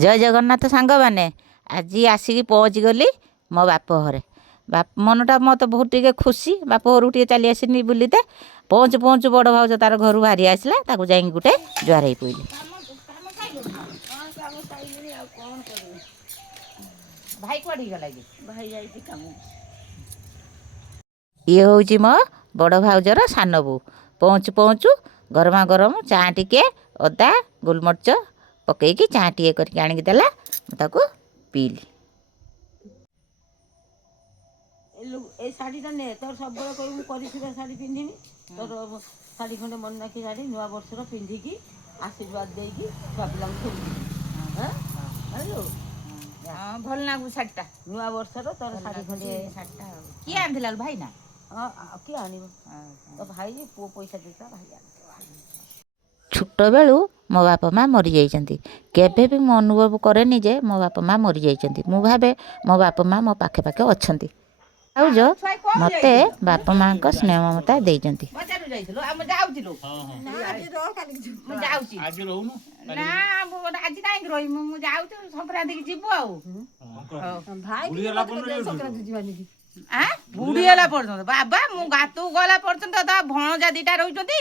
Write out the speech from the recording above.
ଜୟ ଜଗନ୍ନାଥ ସାଙ୍ଗମାନେ, ଆଜି ଆସିକି ପହଞ୍ଚିଗଲି ମୋ ବାପ ଘରେ। ମନଟା ମୋତେ ବହୁତ ଟିକେ ଖୁସି, ବାପ ଘରକୁ ଟିକେ ଚାଲି ଆସିନି ବୁଲିତେ। ପହଞ୍ଚୁ ପହଞ୍ଚୁ ବଡ଼ ଭାଉଜ ତାର ଘରୁ ବାହାରି ଆସିଲା, ତାକୁ ଯାଇକି ଗୋଟେ ଜୁହାର ହେଇ ପଇଲି। ଭାଇ କୁଆଡ଼େ ଗଲା କି? ଭାଇ ଯାଇଛି କାମ। ଇଏ ହେଉଛି ମୋ ବଡ଼ ଭାଉଜର ସାନ ବୋଉ। ପହଞ୍ଚୁ ପହଞ୍ଚୁ ଗରମା ଗରମ ଚା ଟିକେ ଅଦା ଗୋଲମରିଚ ପକେଇକି ଚା ଟିକେ କରିକି ଆଣିକି ଦେଲା, ମୁଁ ତାକୁ ପିଇଲି। ଏ ଶାଢ଼ୀଟା ନେ, ତୋର ସବୁବେଳେ କହିବୁ ମୁଁ କରିଥିବା ଶାଢ଼ୀ ପିନ୍ଧିବି। ତୋର ଶାଢ଼ୀ ଖଣ୍ଡେ ମନେ ନାଖି ଶାଢ଼ୀ ନୂଆ ବର୍ଷର ପିନ୍ଧିକି ଆଶୀର୍ବାଦ ଦେଇକି ଛୁଆ ପିଲାଙ୍କୁ ଖେଳିବି। ଭଲ ଲାଗୁ ଶାଢ଼ୀଟା, ନୂଆ ବର୍ଷର ତୋର ଶାଢ଼ୀ ଖଣ୍ଡେ ଶାଢ଼ୀଟା। କିଏ ଆଣିଥିଲା ଭାଇ? ନା କିଏ ଆଣିବ? ତୋ ଭାଇ ପୁଅ ପଇସା ଦେଇଥିଲା, ଭାଇ ଆଣିଥିଲା। ଛୋଟବେଳୁ ମୋ ବାପା ମା' ମରିଯାଇଛନ୍ତି। କେବେ ବି ମୁଁ ଅନୁଭବ କରେନି ଯେ ମୋ ବାପା ମା' ମରିଯାଇଛନ୍ତି। ମୁଁ ଭାବେ ମୋ ବାପା ମା' ମୋ ପାଖେ ପାଖେ ଅଛନ୍ତି। ଭାଉଜ ମୋତେ ବାପା ମା'ଙ୍କ ସ୍ନେହ ମମତା ଦେଇଛନ୍ତି। ଆଜି କାହିଁକି ରହିବୁ, ମୁଁ ଯାଉଛି ସଂକ୍ରାନ୍ତିକି ଯିବୁ ଆଉ। ବୁଢୀ ହେଲା ପର୍ଯ୍ୟନ୍ତ ବାବା, ମୁଁ ଗାତକୁ ଗଲା ପର୍ଯ୍ୟନ୍ତ ତା ଭଣଜା ଦିଟା ରହିଛନ୍ତି।